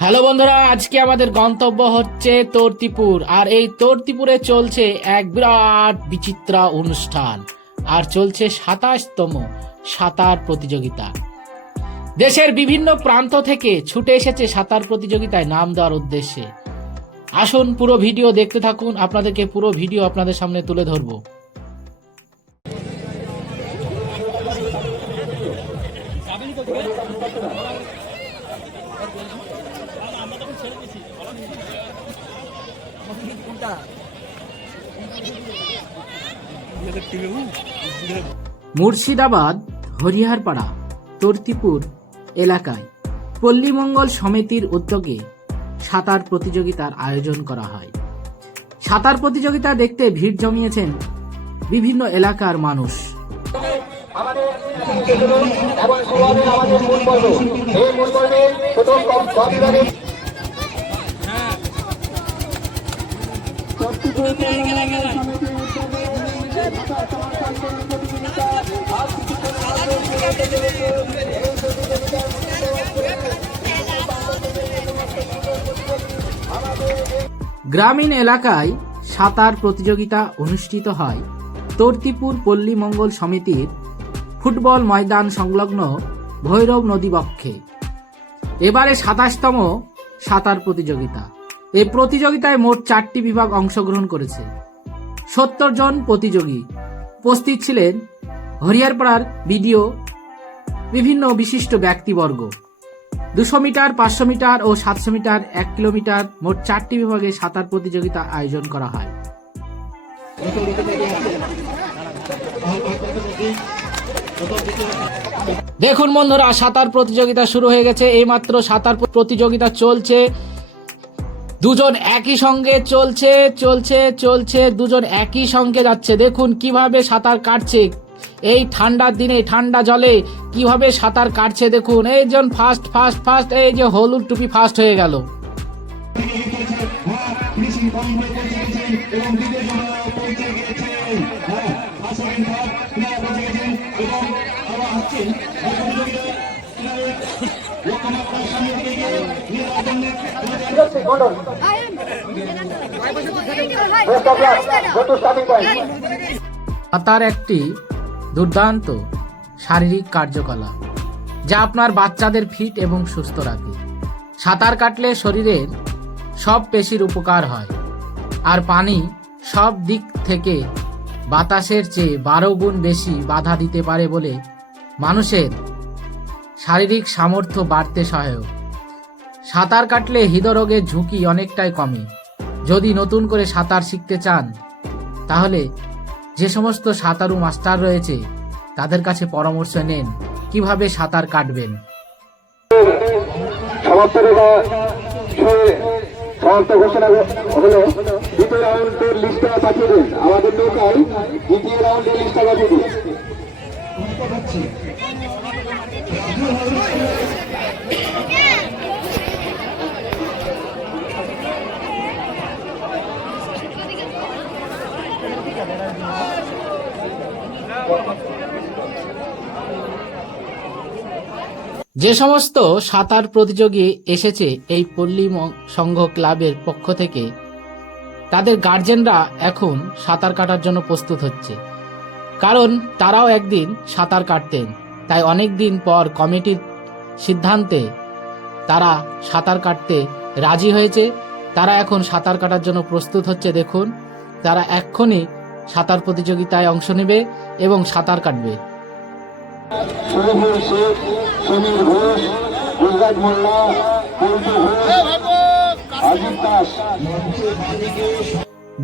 Hello বন্ধুরা, আজকে আমাদের গন্তব্য হচ্ছে তর্তিপুর, আর এই তর্তিপুরে চলছে এক বিরাট বিচিত্রা অনুষ্ঠান, আর চলছে সাতাশতম সাঁতার প্রতিযোগিতা। দেশের বিভিন্ন প্রান্ত থেকে ছুটে এসেছে সাঁতার প্রতিযোগিতায় নাম দেওয়ার উদ্দেশ্যে। আসুন পুরো ভিডিও দেখতে থাকুন, আপনাদেরকে পুরো ভিডিও আপনাদের সামনে তুলে ধরবো। মুর্শিদাবাদ, হরিহারপাড়া, তর্তিপুর এলাকায় পল্লীমঙ্গল সমিতির উদ্যোগে সাঁতার প্রতিযোগিতার আয়োজন করা হয়। সাঁতার প্রতিযোগিতা দেখতে ভিড় জমিয়েছেন বিভিন্ন এলাকার মানুষ। গ্রামীণ এলাকায় সাঁতার প্রতিযোগিতা অনুষ্ঠিত হয়। তর্তিপুর পল্লী মঙ্গল সমিতির ফুটবল ময়দান সংলগ্ন ভৈরব নদী বক্ষে। এবারে সাতাশতম সাঁতার প্রতিযোগিতা। এই প্রতিযোগিতায় মোট চারটি বিভাগ অংশগ্রহণ করেছে। সত্তর জন প্রতিযোগী উপস্থিত ছিলেন হরিয়ারপাড়ার বিডিও, বিভিন্ন বিশিষ্ট ব্যক্তিবর্গ। দুশো মিটার, পাঁচশো মিটার ও সাতশো মিটার, এক কিলোমিটার মোট চারটি বিভাগে সাঁতার প্রতিযোগিতা আয়োজন করা হয়। দেখুন বন্ধুরা, সাঁতার প্রতিযোগিতা শুরু হয়ে গেছে। এইমাত্র সাঁতার প্রতিযোগিতা চলছে। দুজন একই সঙ্গে চলছে চলছে চলছে, দুজন একই সঙ্গে যাচ্ছে। দেখুন কীভাবে সাঁতার কাটছে। এই ঠান্ডার দিনে, ঠান্ডা জলে কীভাবে সাঁতার কাটছে দেখুন। এই জন ফার্স্ট ফার্স্ট ফার্স্ট এই যে হলুদ টুপি ফার্স্ট হয়ে গেল। মন্ডল সাঁতার একটি দুর্দান্ত শারীরিক কার্যকলাপ যা আপনার বাচ্চাদের ফিট এবং সুস্থ রাখে। সাঁতার কাটলে শরীরের সব পেশির উপকার হয় আর পানি সব দিক থেকে বাতাসের চেয়ে বারো গুণ বেশি বাধা দিতে পারে বলে মানুষের শারীরিক সামর্থ্য বাড়তে সহায়ক। সাঁতার কাটলে হৃদরোগের ঝুঁকি অনেকটাই কমে। যদি নতুন করে সাঁতার শিখতে চান, তাহলে যে সমস্ত সাঁতারু মাস্টার রয়েছে, তাদের কাছে পরামর্শ নেন, কীভাবে সাঁতার কাটবেন। আমাদের নৌকায় দ্বিতীয় রাউন্ডের লিস্টটা পাঠিয়ে দিন। যে সমস্ত সাঁতার প্রতিযোগী এসেছে এই পল্লী সংঘ ক্লাবের পক্ষ থেকে, তাদের গার্জেনরা এখন সাঁতার কাটার জন্য প্রস্তুত হচ্ছে। কারণ তারাও একদিন সাঁতার কাটতেন। তাই অনেক দিন পর কমিটির সিদ্ধান্তে তারা সাঁতার কাটতে রাজি হয়েছে। তারা এখন সাঁতার কাটার জন্য প্রস্তুত হচ্ছে। দেখুন তারা এক্ষুনি সাঁতার প্রতিযোগিতায় অংশ নেবে এবং সাঁতার কাটবে।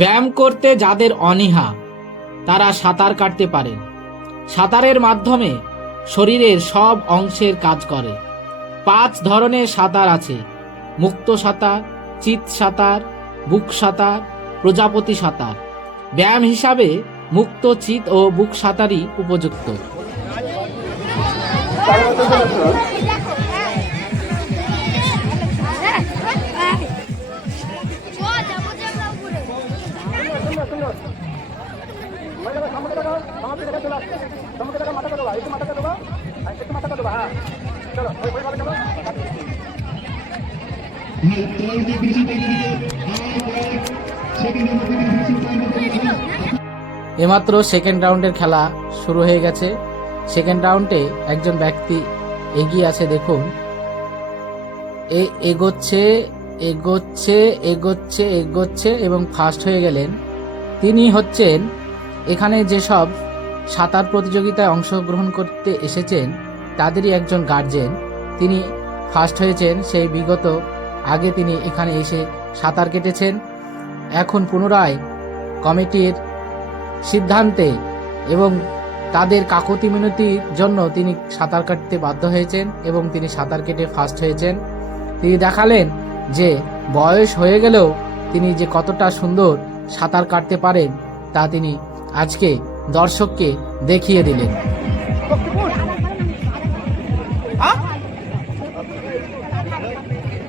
ব্যায়াম করতে যাদের অনীহা তারা সাঁতার কাটতে পারেন সাঁতারের মাধ্যমে শরীরের সব অংশের কাজ করে। পাঁচ ধরনের সাঁতার আছে। মুক্ত সাঁতার, চিত সাঁতার, বুক সাঁতার, প্রজাপতি সাঁতার। ব্যায়াম হিসাবে মুক্ত, চিত ও বুক সাঁতারই উপযুক্ত। এমাত্র সেকেন্ড রাউন্ডের খেলা শুরু হয়ে গেছে। সেকেন্ড রাউন্ডে একজন ব্যক্তি এগিয়ে আছে, দেখুন। এ এগোচ্ছে এগোচ্ছে এগোচ্ছে এগোচ্ছে এবং ফার্স্ট হয়ে গেলেন। তিনি হচ্ছেন এখানে যেসব সাঁতার প্রতিযোগিতায় অংশগ্রহণ করতে এসেছেন, তাদেরই একজন গার্জেন তিনি ফার্স্ট হয়েছেন, সেই বিগত আগে তিনি এখানে এসে সাঁতার কেটেছেন, এখন পুনরায় কমিটির সিদ্ধান্তে এবং তাদের কাকতি মিনতির জন্য তিনি সাঁতার কাটতে বাধ্য হয়েছেন এবং তিনি সাঁতার কেটে ফার্স্ট হয়েছেন। তিনি দেখালেন যে বয়স হয়ে গেলেও তিনি যে কতটা সুন্দর সাঁতার কাটতে পারেন তা তিনি আজকে দর্শককে দেখিয়ে দিলেন প্রথম স্থান অধিকার করে এই মাত্র শেষ করলেন সমাপ্তি দেখা রাজু হাওলার এবং দ্বিতীয় স্থান অধিকার করে চলেছে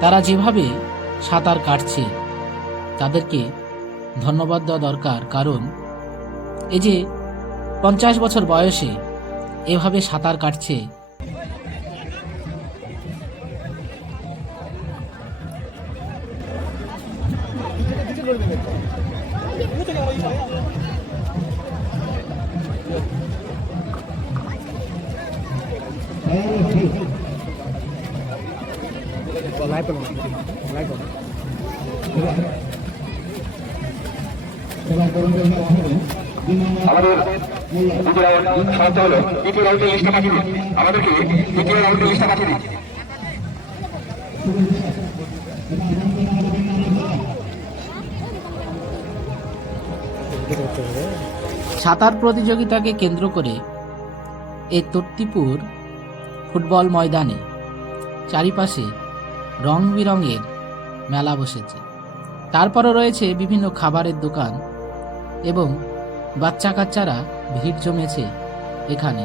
তারা যেভাবে সাঁতার কাটছে, তাদেরকে ধন্যবাদ দেওয়া দরকার। কারণ এই যে পঞ্চাশ বছর বয়সে এভাবে সাঁতার কাটছে আমাদের সাঁতার প্রতিযোগিতাকে কেন্দ্র করে এই তর্তিপুর ফুটবল ময়দানে চারিপাশে রং বেরঙের মেলা বসেছে। তারপরও রয়েছে বিভিন্ন খাবারের দোকান এবং বাচ্চা কাচ্চারা ভিড় জমেছে এখানে।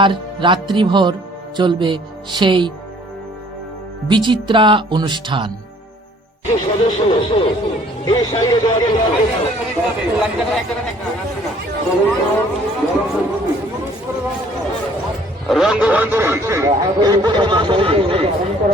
আর রাত্রিভর চলবে সেই বিচিত্রা অনুষ্ঠান। এই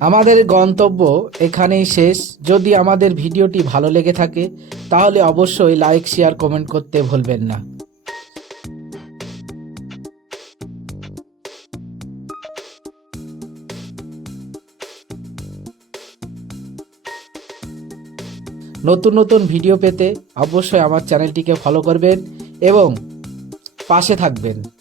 আমাদের গন্তব্য এখানেই শেষ। যদি আমাদের ভিডিওটি ভালো লেগে থাকে, তাহলে অবশ্যই লাইক, শেয়ার, কমেন্ট করতে ভুলবেন না। নতুন নতুন ভিডিও পেতে অবশ্যই আমার চ্যানেলটিকে ফলো করবেন এবং পাশে থাকবেন।